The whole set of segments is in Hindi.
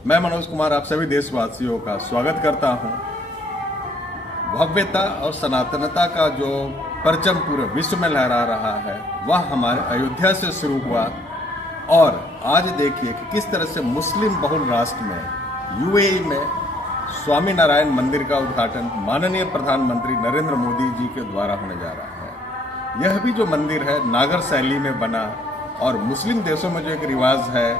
मैं मनोज कुमार आप सभी देशवासियों का स्वागत करता हूं। भव्यता और सनातनता का जो परचम पूरे विश्व में लहरा रहा है वह हमारे अयोध्या से शुरू हुआ और आज देखिए कि किस तरह से मुस्लिम बहुल राष्ट्र में यूएई में स्वामी नारायण मंदिर का उद्घाटन माननीय प्रधानमंत्री नरेंद्र मोदी जी के द्वारा होने जा रहा है। यह भी जो मंदिर है नागर शैली में बना और मुस्लिम देशों में जो एक रिवाज है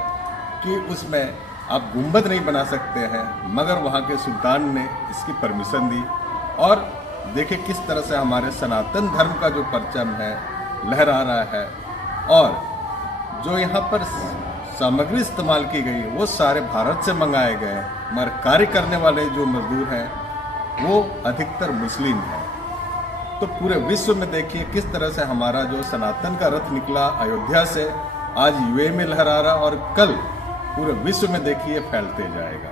कि उसमें आप गुंबद नहीं बना सकते हैं, मगर वहाँ के सुल्तान ने इसकी परमिशन दी और देखिए किस तरह से हमारे सनातन धर्म का जो परचम है लहरा रहा है। और जो यहाँ पर सामग्री इस्तेमाल की गई वो सारे भारत से मंगाए गए, मगर कार्य करने वाले जो मजदूर हैं वो अधिकतर मुस्लिम हैं। तो पूरे विश्व में देखिए किस तरह से हमारा जो सनातन का रथ निकला अयोध्या से आज यूएई में लहरा रहा और कल पूरे विश्व में देखिए फैलते जाएगा।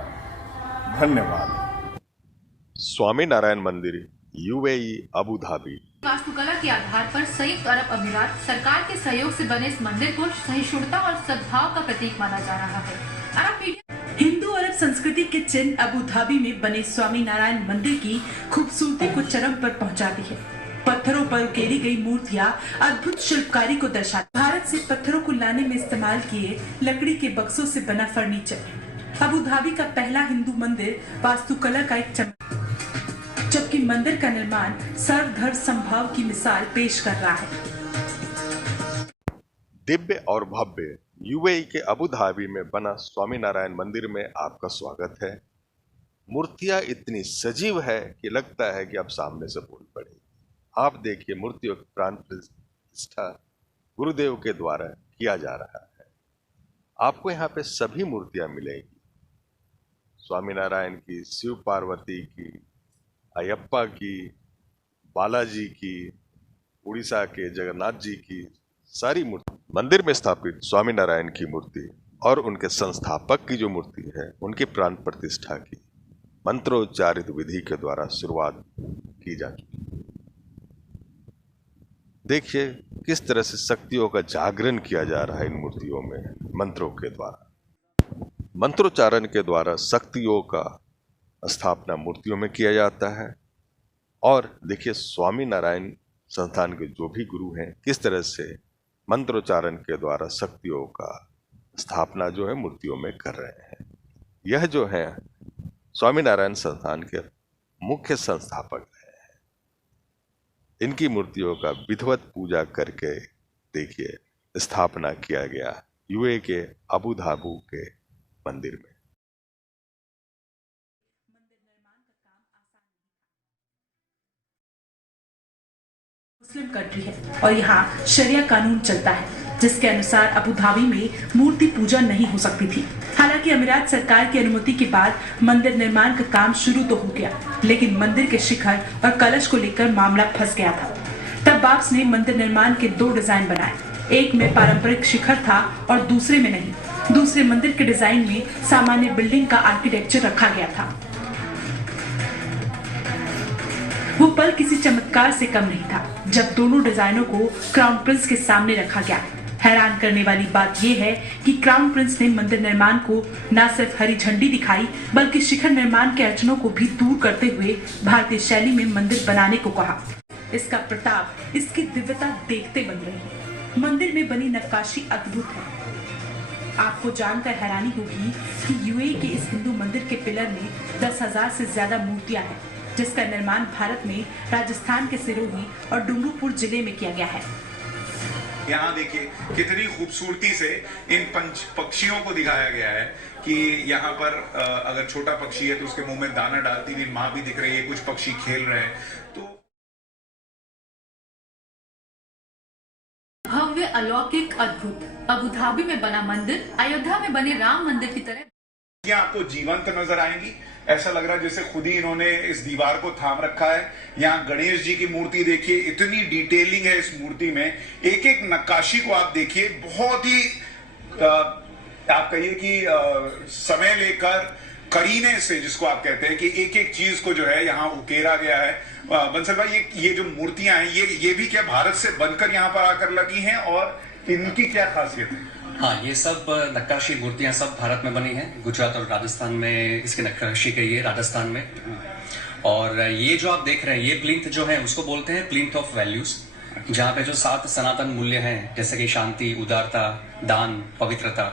धन्यवाद। स्वामी नारायण मंदिर यूएई अबू धाबी। वास्तुकला के आधार पर संयुक्त अरब अमीरात सरकार के सहयोग से बने इस मंदिर को सहिष्णुता और सद्भाव का प्रतीक माना जा रहा है। हिंदू अरब संस्कृति के चिन्ह अबू धाबी में बने स्वामी नारायण मंदिर की खूबसूरती को चरम पर पहुंचाती है। पत्थरों पर उकेरी गई मूर्तियां अद्भुत शिल्पकारी को दर्शाती। भारत से पत्थरों को लाने में इस्तेमाल किए लकड़ी के बक्सों से बना फर्नीचर अबू धाबी का पहला हिंदू मंदिर वास्तुकला का एक चमक, जबकि मंदिर का निर्माण सर्वधर्म संभाव की मिसाल पेश कर रहा है। दिव्य और भव्य यूएई के अबू धाबी में बना स्वामी नारायण मंदिर में आपका स्वागत है। मूर्तियां इतनी सजीव है कि लगता है कि अब सामने से बोल पड़े। आप देखिए मूर्तियों की प्राण प्रतिष्ठा गुरुदेव के द्वारा किया जा रहा है। आपको यहाँ पे सभी मूर्तियां मिलेंगी, स्वामी नारायण की, शिव पार्वती की, अयप्पा की, बालाजी की, उड़ीसा के जगन्नाथ जी की सारी मूर्ति। मंदिर में स्थापित स्वामी नारायण की मूर्ति और उनके संस्थापक की जो मूर्ति है उनकी प्राण प्रतिष्ठा की मंत्रोच्चारित विधि के द्वारा शुरुआत की जा चुकी। देखिए किस तरह से शक्तियों का जागरण किया जा रहा है इन मूर्तियों में मंत्रों के द्वारा। मंत्रोच्चारण के द्वारा शक्तियों का स्थापना मूर्तियों में किया जाता है। और देखिए स्वामी नारायण संस्थान के जो भी गुरु हैं किस तरह से मंत्रोच्चारण के द्वारा शक्तियों का स्थापना जो है मूर्तियों में कर रहे हैं। यह जो है स्वामी नारायण संस्थान के मुख्य संस्थापक हैं। इनकी मूर्तियों का विधिवत पूजा करके देखिए स्थापना किया गया यूएई के अबू धाबी के मंदिर में। मुस्लिम कंट्री है और यहाँ शरिया कानून चलता है, जिसके अनुसार अबू धाबी में मूर्ति पूजा नहीं हो सकती थी। हालांकि अमीरात सरकार की अनुमति के बाद मंदिर निर्माण का काम शुरू तो हो गया, लेकिन मंदिर के शिखर और कलश को लेकर मामला फंस गया था। तब बाब्स ने मंदिर निर्माण के 2 डिजाइन बनाए, एक में पारंपरिक शिखर था और दूसरे में नहीं। दूसरे मंदिर के डिजाइन में सामान्य बिल्डिंग का आर्किटेक्चर रखा गया था। वो पल किसी चमत्कार से कम नहीं था जब दोनों डिजाइनों को क्राउन प्रिंस के सामने रखा गया। हैरान करने वाली बात यह है कि क्राउन प्रिंस ने मंदिर निर्माण को न सिर्फ हरी झंडी दिखाई, बल्कि शिखर निर्माण के अड़चनों को भी दूर करते हुए भारतीय शैली में मंदिर बनाने को कहा। इसका प्रताप, इसकी दिव्यता देखते बन रही है। मंदिर में बनी नक्काशी अद्भुत है। आपको जानकर हैरानी होगी कि यूएई के इस हिंदू मंदिर के पिलर में 10,000 से ज्यादा मूर्तियां हैं, जिसका निर्माण भारत में राजस्थान के सिरोही और डूंगरपुर जिले में किया गया है। यहाँ देखिए कितनी खूबसूरती से इन पक्षियों को दिखाया गया है कि यहाँ पर अगर छोटा पक्षी है तो उसके मुंह में दाना डालती हुई माँ भी दिख रही है, कुछ पक्षी खेल रहे हैं। तो भव्य, अलौकिक, अद्भुत अबू धाबी में बना मंदिर अयोध्या में बने राम मंदिर की तरह यहाँ आपको जीवंत नजर आएंगी। ऐसा लग रहा है जैसे खुद ही इन्होंने इस दीवार को थाम रखा है। यहाँ गणेश जी की मूर्ति देखिए, इतनी डिटेलिंग है इस मूर्ति में। एक एक नक्काशी को आप देखिए, बहुत ही आप कहिए कि समय लेकर करीने से, जिसको आप कहते हैं कि एक एक चीज को जो है यहाँ उकेरा गया है। बंसल भाई, ये जो मूर्तियां हैं ये भी क्या भारत से बनकर यहाँ पर आकर लगी हैं और इनकी क्या खासियत है? हाँ, ये सब नक्काशी मूर्तियां सब भारत में बनी हैं। गुजरात और राजस्थान में इसकी नक्काशी गई है, राजस्थान में। और ये जो आप देख रहे हैं, ये प्लिंथ जो है उसको बोलते हैं प्लिंथ ऑफ वैल्यूज, जहाँ पे जो 7 सनातन मूल्य हैं, जैसे कि शांति, उदारता, दान, पवित्रता,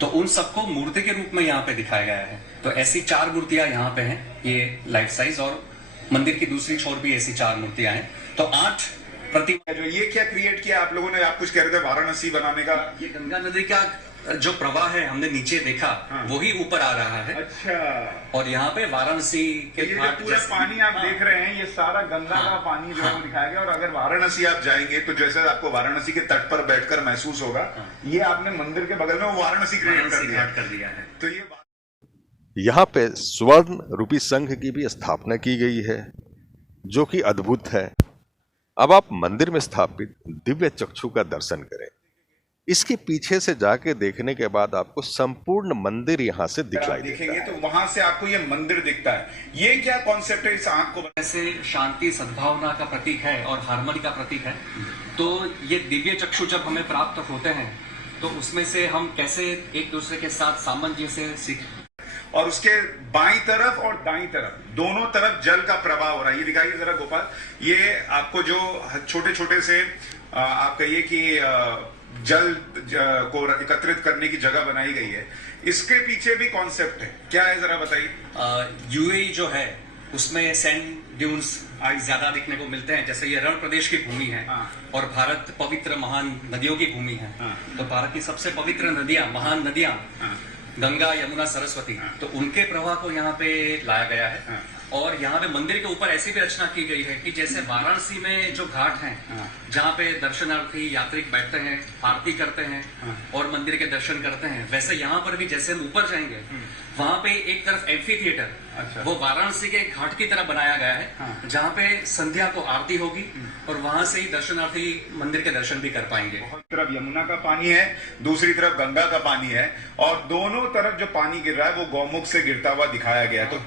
तो उन सबको मूर्ति के रूप में यहाँ पे दिखाया गया है। तो ऐसी 4 मूर्तियां यहाँ पे हैं, ये लाइफ साइज, और मंदिर की दूसरी छोर भी ऐसी 4 मूर्तियां हैं। तो 8 प्रतिमा। जो ये क्या क्रिएट किया आप लोगों ने? आप कुछ कह रहे थे वाराणसी बनाने का। ये गंगा नदी का जो प्रवाह है हमने नीचे देखा, वही ऊपर आ रहा है। अच्छा। और यहाँ पे वाराणसी के ये जो पूरा पानी आप देख रहे हैं, ये सारा गंगा का पानी जो है दिखाया गया। और अगर वाराणसी आप जाएंगे तो जैसे आपको वाराणसी के तट पर बैठकर महसूस होगा, ये आपने मंदिर के बगल में वो वाराणसी क्रिएट कर दिया है। तो ये यहाँ पे स्वर्ण रूपी संघ की भी स्थापना की गई है, जो कि अद्भुत है। अब आप मंदिर में स्थापित दिव्य चक्षु का दर्शन करें। इसके पीछे से जाके देखने के बाद आपको संपूर्ण मंदिर यहाँ से दिखलाई देखेंगे तो वहां से आपको ये मंदिर दिखता है। ये क्या कॉन्सेप्ट है इस आंख को? ऐसे शांति, सद्भावना का प्रतीक है और हार्मनी का प्रतीक है। तो ये दिव्य चक्षु जब हमें प्राप्त होते हैं, तो उसमें से हम कैसे एक दूसरे के साथ सामंजस्य सीख। और उसके बाईं तरफ और दाईं तरफ दोनों तरफ जल का प्रवाह हो रहा है। ये दिखाइए जरा गोपाल, ये आपको जो छोटे छोटे से आप कहिए कि जल को एकत्रित करने की जगह बनाई गई है, इसके पीछे भी कॉन्सेप्ट है, क्या है जरा बताइए। यूएई जो है उसमें सैंड ड्यून्स ज्यादा देखने को मिलते हैं, जैसे ये रण प्रदेश की भूमि है। और भारत पवित्र महान नदियों की भूमि है। तो भारत की सबसे पवित्र नदियां, महान नदियां गंगा, यमुना, सरस्वती, तो उनके प्रवाह को यहाँ पे लाया गया है। और यहाँ पे मंदिर के ऊपर ऐसी भी रचना की गई है कि जैसे वाराणसी में जो घाट हैं, जहाँ पे दर्शनार्थी यात्रिक बैठते हैं, आरती करते हैं और मंदिर के दर्शन करते हैं, वैसे यहाँ पर भी जैसे हम ऊपर जाएंगे, वहां पे एक तरफ एम्फी थिएटर, वो वाराणसी के घाट की तरह बनाया गया है, जहाँ पे संध्या को आरती होगी और वहां से ही दर्शनार्थी मंदिर के दर्शन भी कर पाएंगे। तरफ यमुना का पानी है, दूसरी तरफ गंगा का पानी है, और दोनों तरफ जो पानी गिर रहा है वो गौमुख से गिरता हुआ दिखाया गया है। तो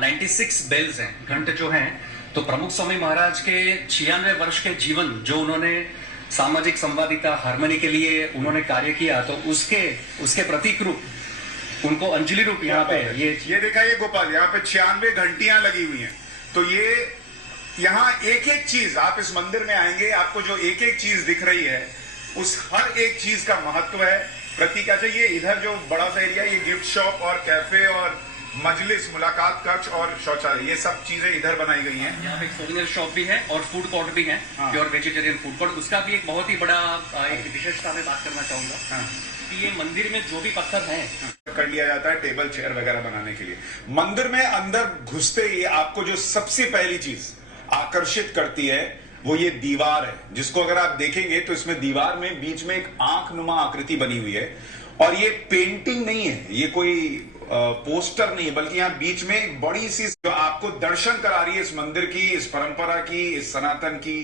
96 बेल्स हैं, घंट जो हैं। तो प्रमुख स्वामी महाराज के 96 वर्ष के जीवन, जो उन्होंने सामाजिक संवादिता, हार्मनी के लिए उन्होंने कार्य किया, तो उसके प्रतीक रूप, उनको अंजलि रूप यहाँ पे ये देखा, ये गोपाल, यहाँ पे 96 घंटियां लगी हुई हैं। तो ये यहाँ एक एक चीज, आप इस मंदिर में आएंगे, आपको जो एक एक चीज दिख रही है, उस हर एक चीज का महत्व है, प्रतीक। अच्छा, ये इधर जो बड़ा सा एरिया, ये गिफ्ट शॉप और कैफे और मजलिस, मुलाकात कक्ष और शौचालय, ये सब चीजें इधर बनाई गई हैं। यहाँ पे एक सोवेनियर शॉप भी है और फूड कोर्ट भी है, प्योर वेजिटेरियन फूड कोर्ट। उसका भी एक बहुत ही बड़ा एक विशेषता में बात करना चाहूंगा कि ये मंदिर में जो भी पत्थर हैं कर लिया जाता है टेबल चेयर वगैरह बनाने के लिए। मंदिर में अंदर घुसते ही आपको जो सबसे पहली चीज आकर्षित करती है वो ये दीवार है, जिसको अगर आप देखेंगे तो इसमें दीवार में बीच में एक आंख नुमा आकृति बनी हुई है। और ये पेंटिंग नहीं है, ये कोई पोस्टर नहीं है, बल्कि यहाँ बीच में एक बड़ी सी जो आपको दर्शन करा रही है इस मंदिर की, इस परंपरा की, इस सनातन की।